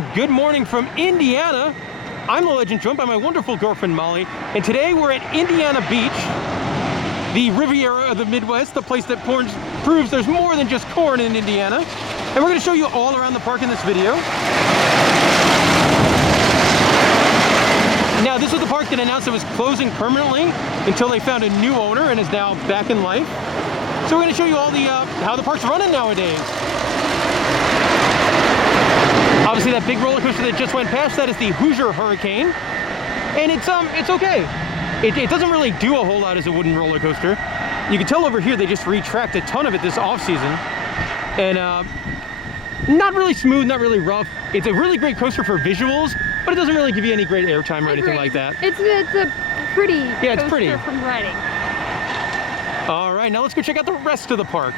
and good morning from Indiana. I'm the legend joined by my wonderful girlfriend Molly, and today we're at Indiana Beach, the Riviera of the Midwest, the place that proves there's more than just corn in Indiana. And we're going to show you all around the park in this video. Now, this was the park that announced it was closing permanently until they found a new owner and is now back in life. So we're going to show you all the how the park's running nowadays. Obviously, that big roller coaster that just went past, that is the Hoosier Hurricane, and it's okay. It doesn't really do a whole lot as a wooden roller coaster. You can tell over here they just retracked a ton of it this off season, and not really smooth, not really rough. It's a really great coaster for visuals, but it doesn't really give you any great airtime or anything like that. It's a pretty coaster from riding. All right, now let's go check out the rest of the park.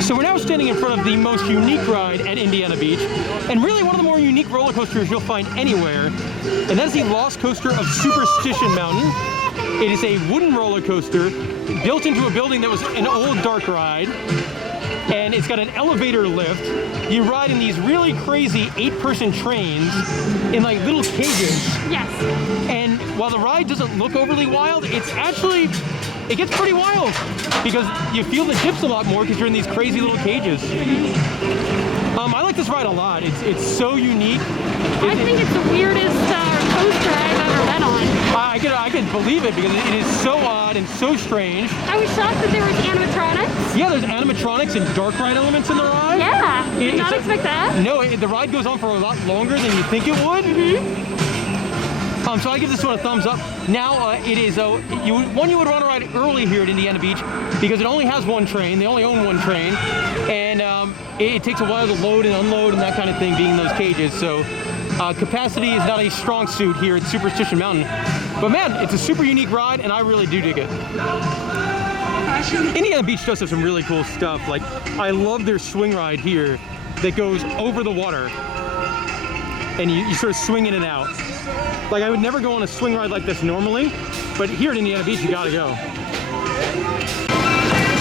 So we're now standing in front of the most unique ride at Indiana Beach, and really one of the more unique roller coasters you'll find anywhere, and that is the Lost Coaster of Superstition Mountain. It is a wooden roller coaster built into a building that was an old dark ride, and it's got an elevator lift. You ride in these really crazy 8-person trains in like little cages. Yes. And while the ride doesn't look overly wild, it gets pretty wild because you feel the dips a lot more because you're in these crazy little cages. I like this ride a lot. It's so unique. I think it's the weirdest coaster I've ever been on. I can believe it because it is so odd and so strange. I was shocked that there was animatronics. Yeah, there's animatronics and dark ride elements in the ride. Yeah, did not expect that. No, the ride goes on for a lot longer than you think it would. So I give this one a thumbs up. Now it is you would want to ride early here at Indiana Beach because it only has one train. They only own one train, and it takes a while to load and unload and that kind of thing, being in those cages. So capacity is not a strong suit here at Superstition Mountain. But man, it's a super unique ride, and I really do dig it. Indiana Beach does have some really cool stuff. Like, I love their swing ride here that goes over the water, and you sort of swing in and out. Like, I would never go on a swing ride like this normally, but here at Indiana Beach, you gotta go.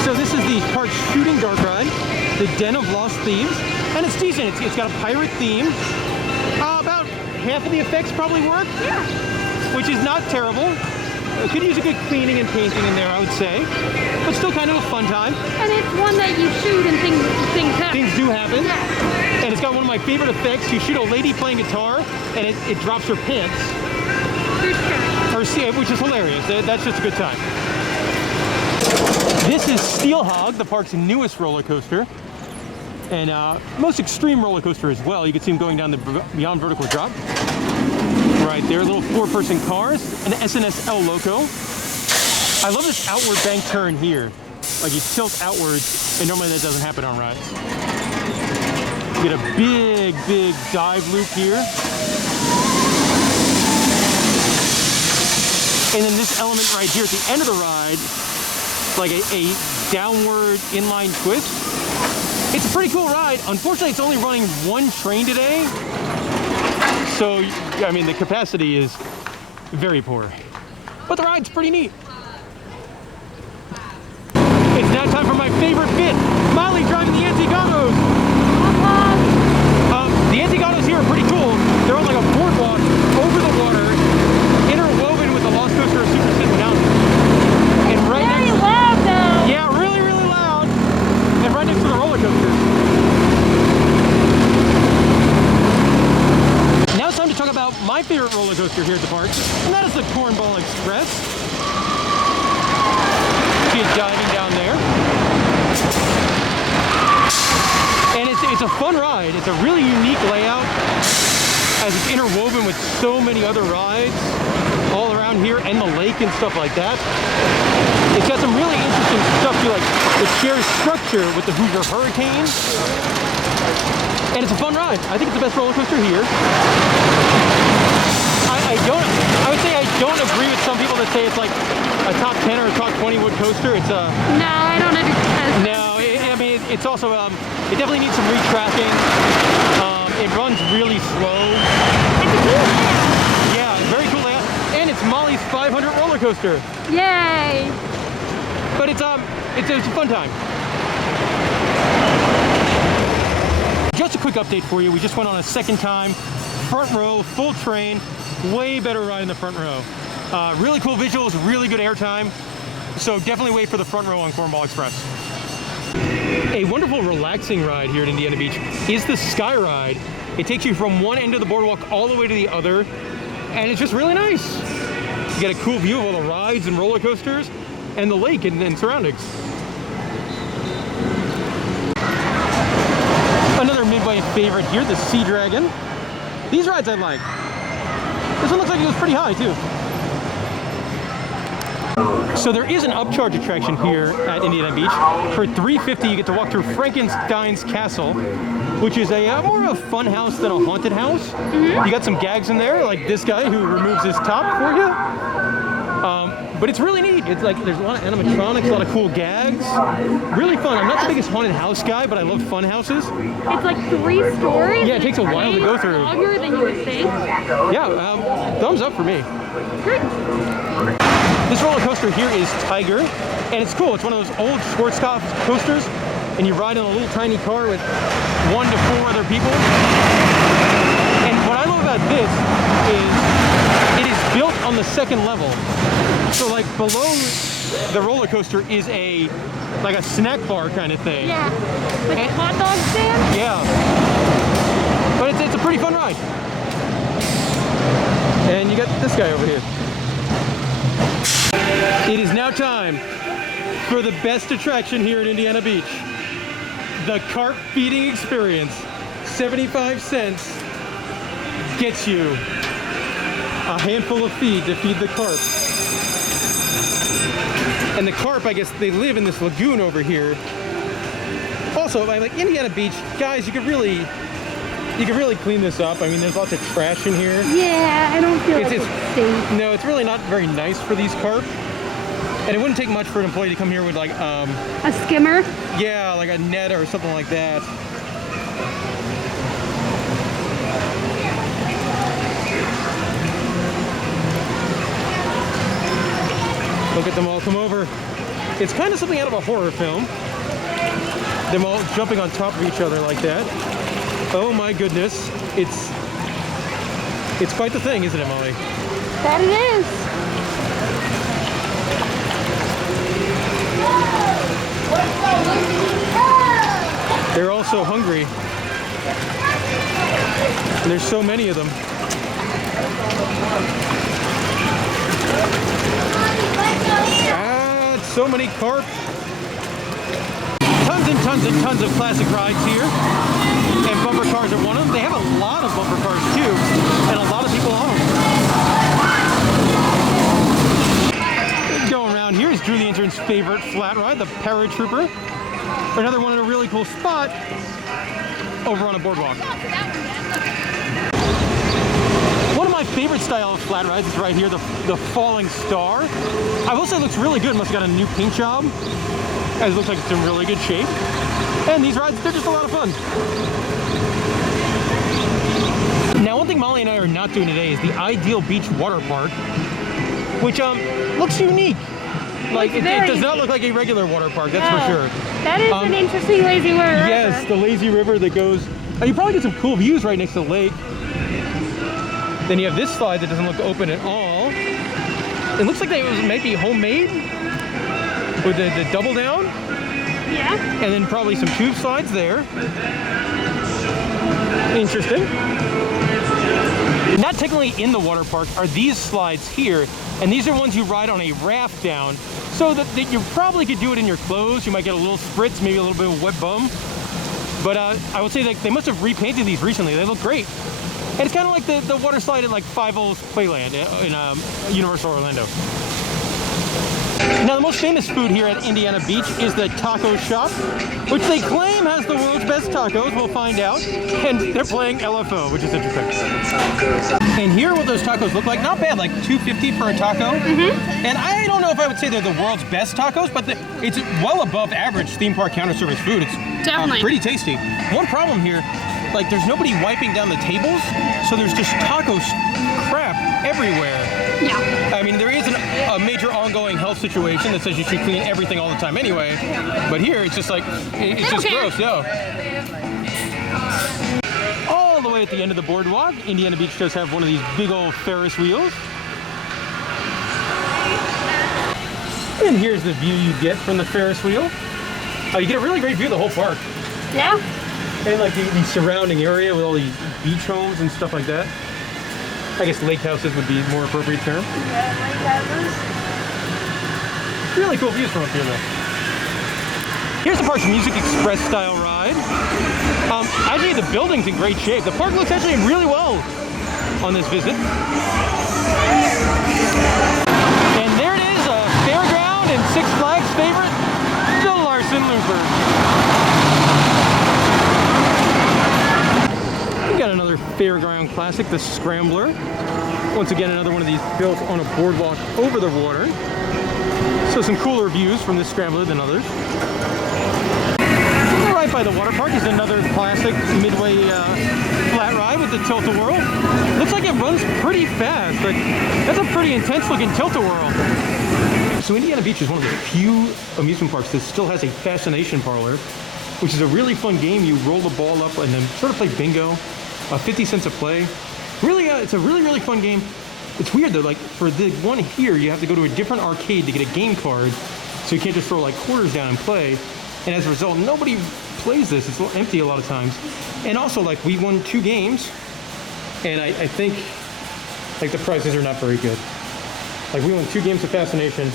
So this is the park's shooting dark ride, the Den of Lost Thieves, and it's decent. It's got a pirate theme. About half of the effects probably work, which is not terrible. Could use a good cleaning and painting in there, I would say, but still kind of a fun time. And it's one that you shoot and things happen. Things do happen. Yeah. And it's got one of my favorite effects. You shoot a lady playing guitar, and it drops her pants. Which is hilarious. That's just a good time. This is Steelhog, the park's newest roller coaster, and most extreme roller coaster as well. You can see them going down the Beyond Vertical Drop. Right there, little 4-person cars, an SNSL Loco. I love this outward bank turn here. Like, you tilt outwards, and normally that doesn't happen on rides. You get a big dive loop here. And then this element right here at the end of the ride, like a downward inline twist. It's a pretty cool ride. Unfortunately, it's only running one train today. So, I mean, the capacity is very poor. But the ride's pretty neat. It's now time for my favorite bit. Molly driving the Antigatos. The Antigatos here are pretty cool. They're on like a boardwalk over the water, interwoven with the Lost Coaster of Superstition Mountain. And right very loud though. Yeah, really loud. And right next to the roller coaster. Now it's time to talk about my favorite roller coaster here at the park, and that is the Cornball Express. She's diving down there. And it's a fun ride. It's a really unique layout as it's interwoven with so many other rides all around here and the lake and stuff like that. It's got some really interesting stuff too, like it shares structure with the Hoosier Hurricane. And it's a fun ride. I think it's the best roller coaster here. I would say I don't agree with some people that say it's like a top 10 or a top 20 wood coaster. It's a... No, I don't understand. No, I mean, it's also, it definitely needs some retracking. It runs really slow. It's a cool layout. Yeah, very cool layout. And it's Molly's 500 roller coaster. Yay. But it's a fun time. Just a quick update for you. We just went on a second time, front row, full train, way better ride in the front row. Really cool visuals, really good airtime. So definitely wait for the front row on Cornball Express. A wonderful relaxing ride here at Indiana Beach is the Sky Ride. It takes you from one end of the boardwalk all the way to the other, and it's just really nice. You get a cool view of all the rides and roller coasters and the lake and surroundings. Another Midway favorite here, the Sea Dragon. These rides I like. This one looks like it goes pretty high too. So there is an upcharge attraction here at Indiana Beach. For $3.50 you get to walk through Frankenstein's castle, which is a more of a fun house than a haunted house. You got some gags in there, like this guy who removes his top for you. But it's really neat. It's like there's a lot of animatronics, a lot of cool gags. Really fun. I'm not the biggest haunted house guy, but I love fun houses. It's like 3 stories. Yeah, it takes a while to go through. Longer than you would think. Yeah, thumbs up for me. Great. This roller coaster here is tig'rr, and it's cool. It's one of those old Schwarzkopf coasters, and you ride in a little tiny car with 1 to 4 other people. And what I love about this is it is built on the 2nd level. So like below the roller coaster is like a snack bar kind of thing. Yeah, with a hot dog stand? Yeah. But it's a pretty fun ride. And you got this guy over here. It is now time for the best attraction here at Indiana Beach. The carp feeding experience. 75 cents gets you a handful of feed to feed the carp. And the carp, I guess, they live in this lagoon over here. Also, like Indiana Beach, guys, you could really clean this up. I mean, there's lots of trash in here. Yeah, I don't feel like it's safe. No, it's really not very nice for these carp. And it wouldn't take much for an employee to come here with like a skimmer? Yeah, like a net or something like that. Look at them all come over. It's kind of something out of a horror film. Them all jumping on top of each other like that. Oh my goodness. It's quite the thing, isn't it, Molly? That it is. They're all so hungry. And there's so many of them. So many carp. Tons and tons and tons of classic rides here. And bumper cars are one of them. They have a lot of bumper cars too. And a lot of people on them. Going around here is Drew the Intern's favorite flat ride, the Paratrooper. Another one in a really cool spot over on a boardwalk. One of my favorite style of flat rides is right here, the Falling Star. I will say it looks really good. Must have got a new paint job. It looks like it's in really good shape. And these rides, they're just a lot of fun. Now, one thing Molly and I are not doing today is the Ideal Beach Water Park, which looks unique. Like it does not look like a regular water park, that's for sure. That is an interesting lazy river. Yes, the lazy river that goes, and you probably get some cool views right next to the lake. Then you have this slide that doesn't look open at all. It looks like it was maybe homemade with the double down. Yeah. And then probably some tube slides there. Interesting. Not technically in the water park are these slides here, and these are ones you ride on a raft down, so that you probably could do it in your clothes. You might get a little spritz, maybe a little bit of wet bum. But I would say that they must have repainted these recently. They look great. And it's kind of like the water slide at like Five O's Playland in Universal Orlando. Now, the most famous food here at Indiana Beach is the taco shop, which they claim has the world's best tacos. We'll find out. And they're playing LFO, which is interesting. And here, what those tacos look like, not bad, like $2.50 for a taco. And I don't know if I would say they're the world's best tacos, but it's well above average theme park counter service food. It's definitely pretty tasty. One problem here, like there's nobody wiping down the tables, so there's just taco crap everywhere. Yeah. I mean, there is a major ongoing health situation that says you should clean everything all the time anyway, but here it's just like, it's just gross, yeah. the way at the end of the boardwalk, Indiana Beach does have one of these big old Ferris wheels. And here's the view you get from the Ferris wheel. You get a really great view of the whole park. Yeah. And like the surrounding area with all these beach homes and stuff like that. I guess lake houses would be a more appropriate term. Yeah, lake houses. Really cool views from up here though. Here's the park's Music Express style ride. Actually the building's in great shape. The park looks actually really well on this visit. And there it is, a fairground and Six Flags favorite, the Larson Looper. We got another fairground classic, the Scrambler. Once again, another one of these built on a boardwalk over the water. So some cooler views from this Scrambler than others. Right by the water park is another classic Midway flat ride with the tilt-a-whirl. Looks like it runs pretty fast. Like, that's a pretty intense looking tilt-a-whirl. So Indiana Beach is one of the few amusement parks that still has a Fascination parlor, which is a really fun game. You roll the ball up and then sort of play bingo. 50 cents a play. Really, it's a really fun game. It's weird though, like for the one here, you have to go to a different arcade to get a game card. So you can't just throw like quarters down and play. And as a result, nobody plays this. It's empty a lot of times. And also, like, we won 2 games, and I think, like, the prizes are not very good. Like, we won 2 games of Fascination,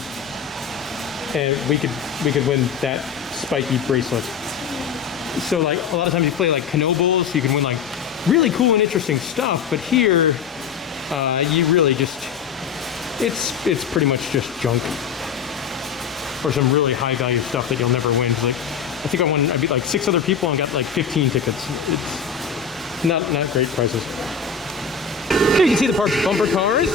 and we could win that spiky bracelet. So, like, a lot of times you play, like, Knobles, you can win, like, really cool and interesting stuff, but here, you really just, it's pretty much just junk. Or some really high value stuff that you'll never win. Like, I think I beat like 6 other people and got like 15 tickets. It's not great prices. Here you can see the park's bumper cars,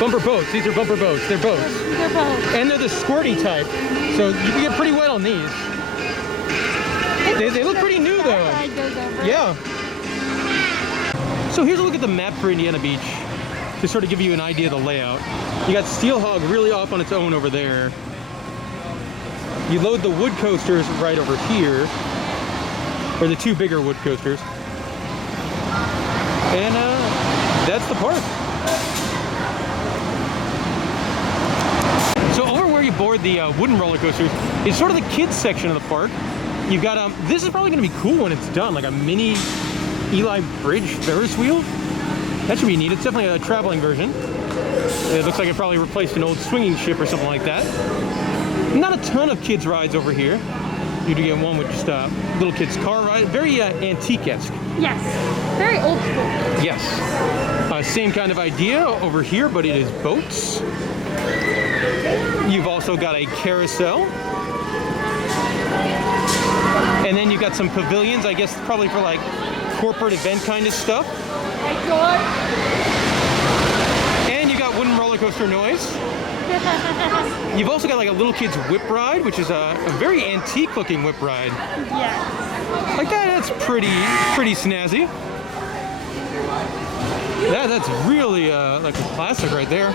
bumper boats. These are bumper boats. They're boats. They're boats. And they're the squirty type, so you can get pretty wet on these. They look pretty new though. Yeah. So here's a look at the map for Indiana Beach to sort of give you an idea of the layout. You got Steelhog really off on its own over there. You load the wood coasters right over here, or the 2 bigger wood coasters, and that's the park. So over where you board the wooden roller coasters is sort of the kids section of the park. You've got this is probably going to be cool when it's done, like a mini Eli Bridge Ferris wheel. That should be neat. It's definitely a traveling version. It looks like it probably replaced an old swinging ship or something like that. Not a ton of kids rides over here. You do get one with just little kids car ride, very antique-esque. Yes, very old school. Yes. Same kind of idea over here, but it is boats. You've also got a carousel. And then you've got some pavilions, I guess probably for like corporate event kind of stuff. And you got wooden roller coaster noise. You've also got like a little kid's whip ride, which is a very antique looking whip ride. Yeah. Like that's pretty snazzy. That's really like a classic right there.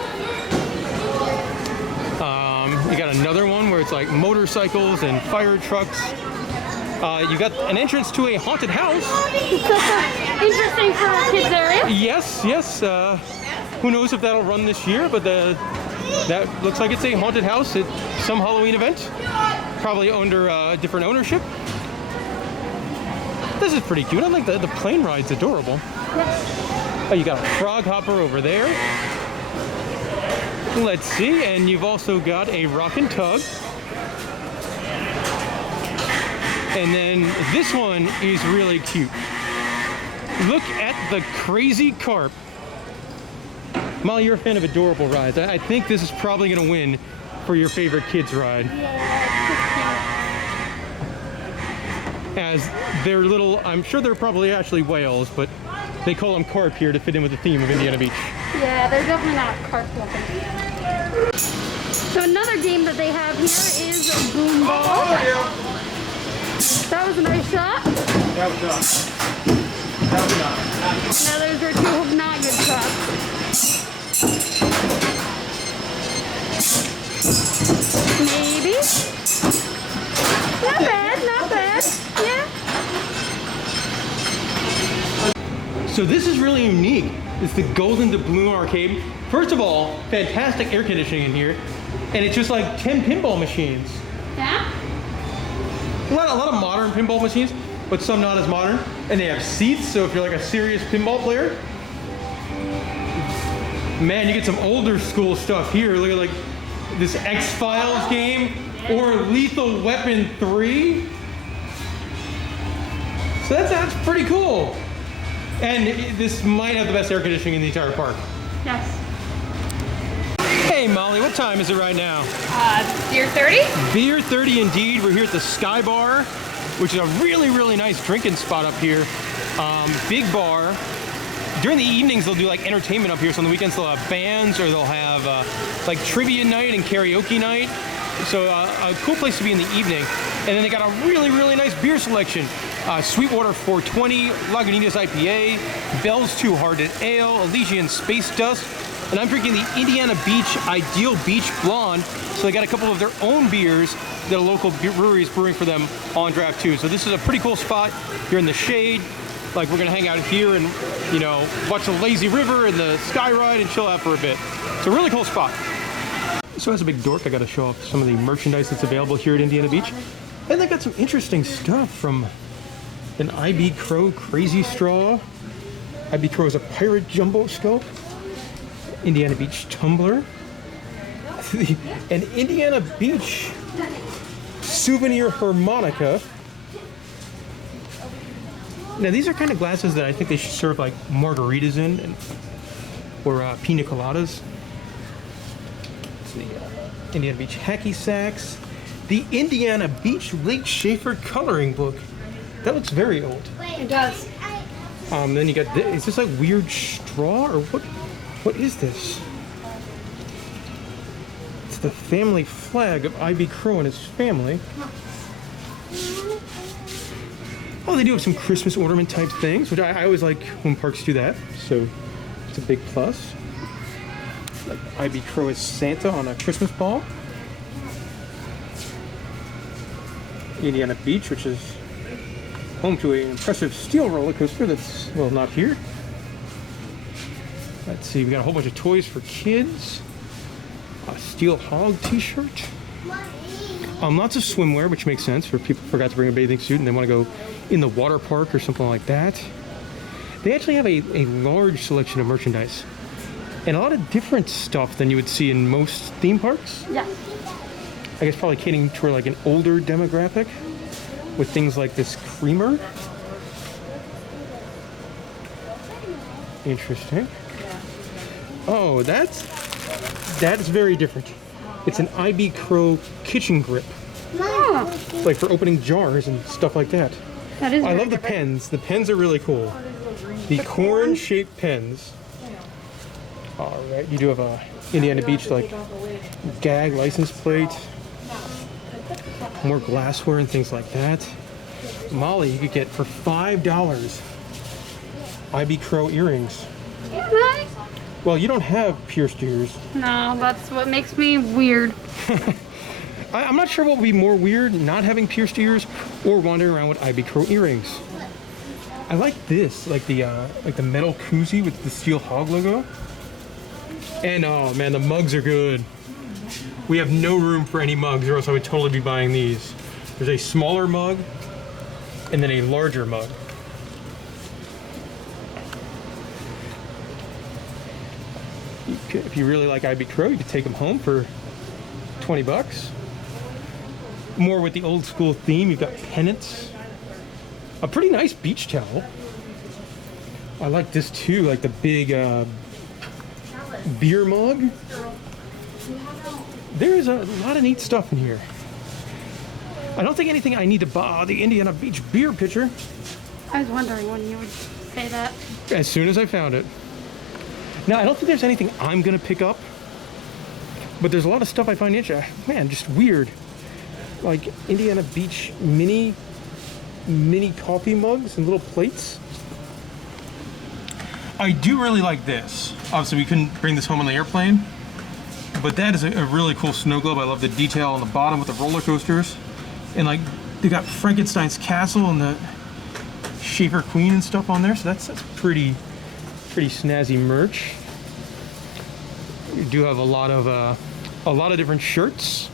You got another one where it's like motorcycles and fire trucks. You got an entrance to a haunted house. Interesting for a kids area. Yes. Who knows if that'll run this year, but that looks like it's a haunted house at some Halloween event. Probably under different ownership. This is pretty cute. I like the plane ride's adorable. Oh, you got a frog hopper over there. Let's see, and you've also got a rock and tug. And then this one is really cute. Look at the crazy carp. Molly, you're a fan of adorable rides. I think this is probably going to win for your favorite kids ride. As they're little, I'm sure they're probably actually whales, but they call them carp here to fit in with the theme of Indiana Beach. Yeah, they're definitely not carp looking. So another game that they have here is Boom-Ball. That was a nice shot. That was not. Now those are 2 not good shots. Maybe. Not bad, not bad. Yeah. So this is really unique. It's the Golden Dubloon arcade. First of all, fantastic air conditioning in here. And it's just like 10 pinball machines. Yeah? A lot of modern pinball machines, but some not as modern. And they have seats, so if you're like a serious pinball player, man, you get some older school stuff here. Look at like this X-Files game or Lethal Weapon 3. So that's pretty cool. And this might have the best air conditioning in the entire park. Yes. Hey Molly, what time is it right now? Beer 30? Beer 30 indeed. We're here at the Sky Bar, which is a really, really nice drinking spot up here. Big bar. During the evenings, they'll do like entertainment up here. So on the weekends, they'll have bands or they'll have like trivia night and karaoke night. So a cool place to be in the evening. And then they got a really, really nice beer selection. Sweetwater 420, Lagunitas IPA, Bell's Too Hard Ale, Elysian Space Dust, and I'm drinking the Indiana Beach Ideal Beach Blonde. So they got a couple of their own beers that a local brewery is brewing for them on draft too. So this is a pretty cool spot. You're in the shade. Like we're gonna hang out here and, you know, watch the lazy river and the sky ride and chill out for a bit. It's a really cool spot. So as a big dork, I gotta show off some of the merchandise that's available here at Indiana Beach. And they got some interesting stuff from an IB Crow Crazy Straw. IB Crow is a pirate jumbo scope. Indiana Beach tumbler. An Indiana Beach souvenir harmonica. Now these are kind of glasses that I think they should serve like margaritas in, or pina coladas. It's the Indiana Beach hacky sacks. The Indiana Beach Lake Schaefer coloring book. That looks very old. It does. Then you got this. Is this like weird straw or what? What is this? It's the family flag of IB Crow and his family. Oh, they do have some Christmas ornament type things, which I always like when parks do that. So it's a big plus. Like IB Crow is Santa on a Christmas ball. Indiana Beach, which is home to an impressive steel roller coaster that's, well, not here. Let's see, we got a whole bunch of toys for kids. A Steelhog t-shirt. Lots of swimwear, which makes sense for people who forgot to bring a bathing suit and they want to go in the water park or something like that. They actually have a large selection of merchandise and a lot of different stuff than you would see in most theme parks. Yeah. I guess probably catering to like an older demographic with things like this creamer. Interesting. Oh, that's very different. It's an IB Crow kitchen grip. Oh. It's like for opening jars and stuff like that. That is. I love the pens. The pens are really cool. The corn-shaped pens. All right, you do have a Indiana Beach like gag license plate. More glassware and things like that. Molly, you could get for $5 IB Crow earrings. Really? Well, you don't have pierced ears. No, that's what makes me weird. I'm not sure what would be more weird, not having pierced ears or wandering around with IB Crow earrings. I like this, like the metal koozie with the Steelhog logo. And oh man, the mugs are good. We have no room for any mugs, or else I would totally be buying these. There's a smaller mug and then a larger mug. If you really like IB Crow, you could take them home for 20 bucks. More with the old school theme, you've got pennants. A pretty nice beach towel. I like this too, like the big beer mug. There's a lot of neat stuff in here. I don't think anything I need to buy. The Indiana Beach beer pitcher. I was wondering when you would say that. As soon as I found it. Now, I don't think there's anything I'm gonna pick up, but there's a lot of stuff I find interesting. Man, just weird. Like Indiana Beach mini coffee mugs and little plates. I do really like this. Obviously, we couldn't bring this home on the airplane, but that is a really cool snow globe. I love the detail on the bottom with the roller coasters. And like, they got Frankenstein's castle and the Schaefer Queen and stuff on there, so that's pretty pretty snazzy merch. You do have a lot of different shirts.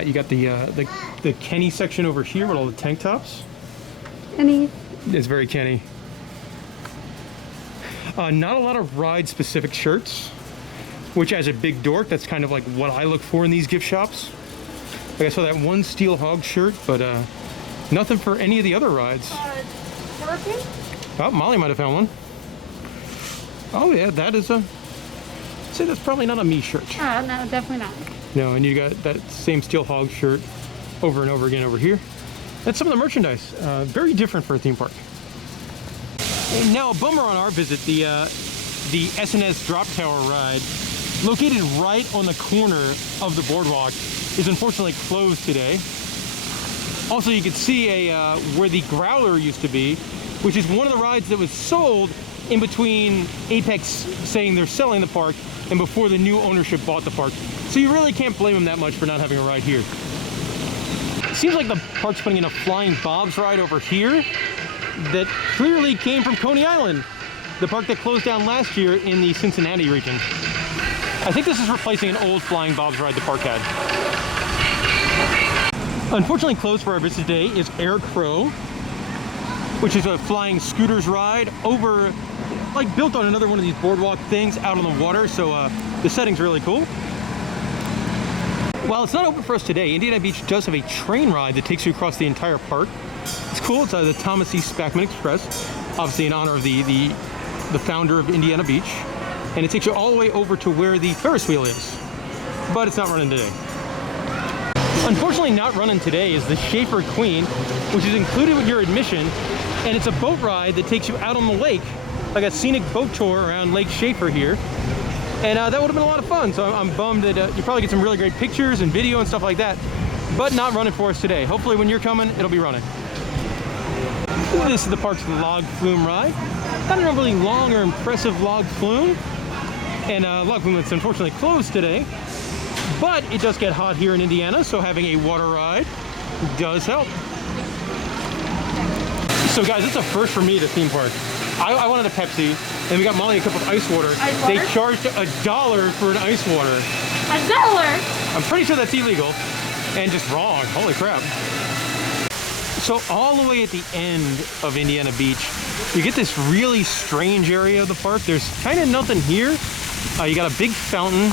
You got the Kenny section over here with all the tank tops. Kenny. It's very Kenny. Not a lot of ride-specific shirts, which as a big dork, that's kind of like what I look for in these gift shops. Like I saw that one Steelhog shirt, but nothing for any of the other rides. Working? Oh, Molly might have found one. Oh yeah, that is a... I'd say that's probably not a me shirt. Oh, no, definitely not. No, and you got that same Steelhog shirt over and over again over here. That's some of the merchandise. Very different for a theme park. And now a bummer on our visit, the S&S Drop Tower ride, located right on the corner of the boardwalk, is unfortunately closed today. Also, you can see where the Growler used to be, which is one of the rides that was sold in between Apex saying they're selling the park and before the new ownership bought the park. So you really can't blame them that much for not having a ride here. It seems like the park's putting in a Flying Bob's ride over here that clearly came from Coney Island, the park that closed down last year in the Cincinnati region. I think this is replacing an old Flying Bob's ride the park had. Unfortunately closed for our visit today is Air Crow, which is a flying scooters ride over, like built on another one of these boardwalk things out on the water, so the setting's really cool. While it's not open for us today, Indiana Beach does have a train ride that takes you across the entire park. It's cool. It's the Thomas E. Spackman Express, obviously in honor of the founder of Indiana Beach, and it takes you all the way over to where the Ferris wheel is, but it's not running today. Unfortunately, not running today is the Schaefer Queen, which is included with your admission, and it's a boat ride that takes you out on the lake, like a scenic boat tour around Lake Schaefer here. And that would have been a lot of fun, so I'm bummed that you probably get some really great pictures and video and stuff like that, but not running for us today. Hopefully when you're coming, it'll be running. This is the park's log flume ride. Not a really long or impressive log flume, and log flume that's unfortunately closed today, but it does get hot here in Indiana, so having a water ride does help. So guys, it's a first for me at a theme park. I wanted a Pepsi, and we got Molly a cup of ice water. They charged $1 for an ice water. $1? I'm pretty sure that's illegal and just wrong. Holy crap. So all the way at the end of Indiana Beach, you get this really strange area of the park. There's kind of nothing here. You got a big fountain.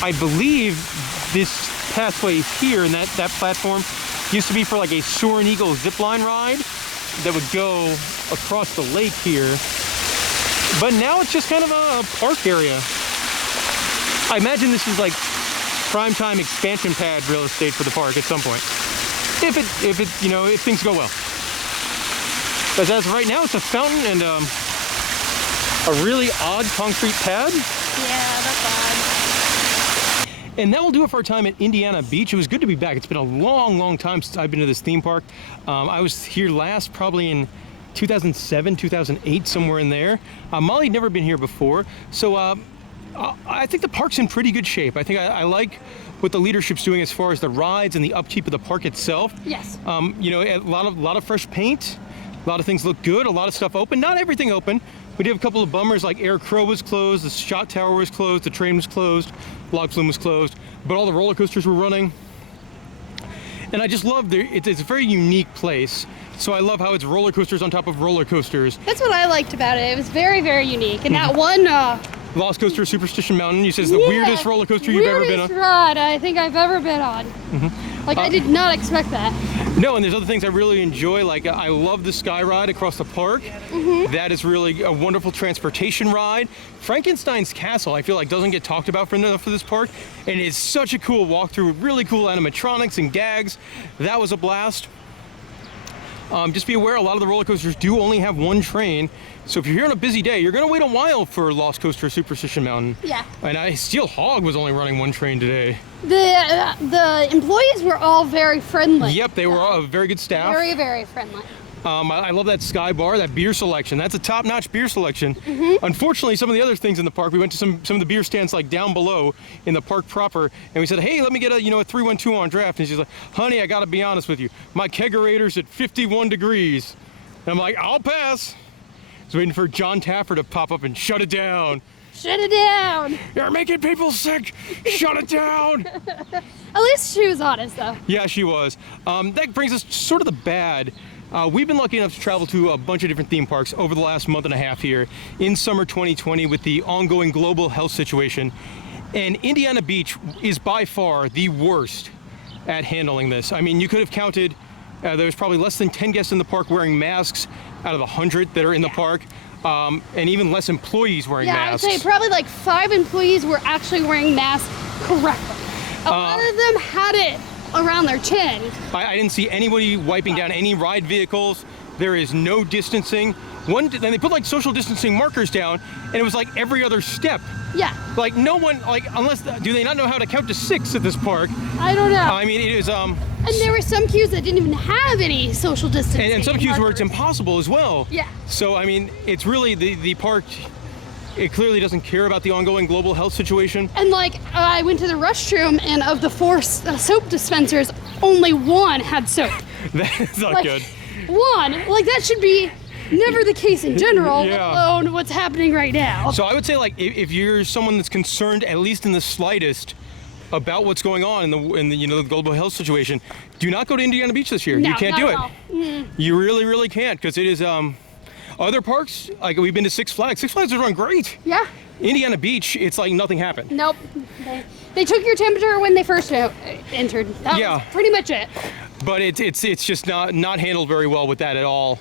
I believe this pathway here and that platform used to be for like a Soaring Eagle zipline ride that would go across the lake here. But now it's just kind of a park area. I imagine this is like primetime expansion pad real estate for the park at some point. If things go well. But as of right now, it's a fountain and a really odd concrete pad. Yeah, that's odd. And that will do it for our time at Indiana Beach. It was good to be back. It's been a long, long time since I've been to this theme park. I was here last probably in 2007, 2008, somewhere in there. Molly had never been here before. So I think the park's in pretty good shape. I think I like what the leadership's doing as far as the rides and the upkeep of the park itself. Yes. A lot of fresh paint. A lot of things look good. A lot of stuff open. Not everything open. We did have a couple of bummers, like Air Crow was closed, the shot tower was closed, the train was closed, log flume was closed, but all the roller coasters were running. And I just love it's a very unique place. So I love how it's roller coasters on top of roller coasters. That's what I liked about it. It was very, very unique. And that one Lost Coaster Superstition Mountain, you said is the weirdest roller coaster you've ever been on. Weirdest ride I think I've ever been on. Like I did not expect that. No, and there's other things I really enjoy, like I love the Sky Ride across the park. That is really a wonderful transportation ride. Frankenstein's Castle, I feel like doesn't get talked about enough for this park, and it's such a cool walkthrough with really cool animatronics and gags. That was a blast. Just be aware, a lot of the roller coasters do only have one train, so if you're here on a busy day, you're gonna wait a while for Lost Coaster Superstition Mountain. Yeah. And Steelhog was only running one train today. The employees were all very friendly. Yep, they were all very good staff. Very, very friendly. I love that Sky Bar, that beer selection. That's a top-notch beer selection. Unfortunately, some of the other things in the park, we went to some of the beer stands like down below in the park proper, and we said, hey, let me get a 312 on draft. And she's like, honey, I gotta be honest with you, my kegerator's at 51 degrees. And I'm like, I'll pass. I was waiting for John Taffer to pop up and shut it down. Shut it down. You're making people sick. Shut it down. At least she was honest, though. Yeah, she was. That brings us sort of the bad. We've been lucky enough to travel to a bunch of different theme parks over the last month and a half here in summer 2020 with the ongoing global health situation. And Indiana Beach is by far the worst at handling this. I mean, you could have counted, there was probably less than 10 guests in the park wearing masks out of the 100 that are in the park. And even less employees wearing masks. Yeah, I'd say probably like 5 employees were actually wearing masks correctly. A lot of them had it around their chin. I didn't see anybody wiping down any ride vehicles. There is no distancing. Then they put like social distancing markers down, and it was like every other step. Yeah. Like no one, like unless, do they not know how to count to 6 at this park? I don't know. I mean, it is, And there were some queues that didn't even have any social distancing. and some queues where it's impossible as well. Yeah. So, I mean, it's really, the park, it clearly doesn't care about the ongoing global health situation. And like, I went to the restroom, and of the 4 soap dispensers, only 1 had soap. That's not Like, good. 1, like that should be never the case in general, Yeah. let alone what's happening right now. So I would say, like, if you're someone that's concerned, at least in the slightest, about what's going on in the you know, the global health situation, do not go to Indiana Beach this year. No, You can't not do at it. all. Mm. You really, really can't, because it is other parks, like we've been to Six Flags. Six Flags is run great. Yeah. Indiana Beach, it's like nothing happened. Nope. They took your temperature when they first entered. That Yeah. was pretty much it. But it's just not handled very well with that at all.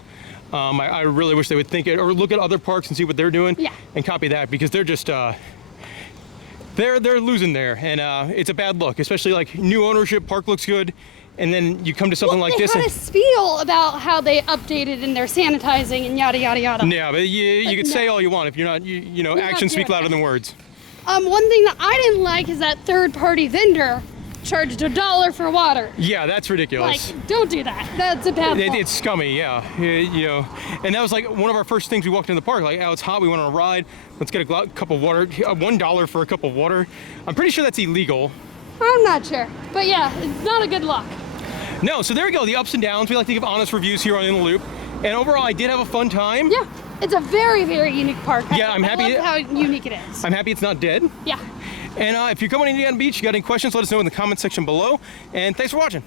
I really wish they would think it, or look at other parks and see what they're doing. Yeah. And copy that, because they're just they're losing there, and it's a bad look. Especially like new ownership, park looks good, and then you come to something like this. They had a spiel about how they updated and they're sanitizing and yada yada yada. Yeah, but you could say all you want if you're not, you know, You're actions not speak doing louder it. than words. One thing that I didn't like is that third-party vendor charged $1 for water. Yeah, that's ridiculous. Like, don't do that. That's a bad law. It's scummy, yeah. You know, and that was like one of our first things we walked in the park. Like, oh, it's hot. We went on a ride. Let's get a cup of water. $1 for a cup of water. I'm pretty sure that's illegal. I'm not sure, but yeah, it's not a good look. No, so there we go. The ups and downs. We like to give honest reviews here on In the Loop. And overall, I did have a fun time. Yeah, it's a very, very unique park. Yeah, I'm happy. I love how unique it is. I'm happy it's not dead. Yeah. And if you're coming to Indiana Beach, you got any questions, let us know in the comment section below. And thanks for watching.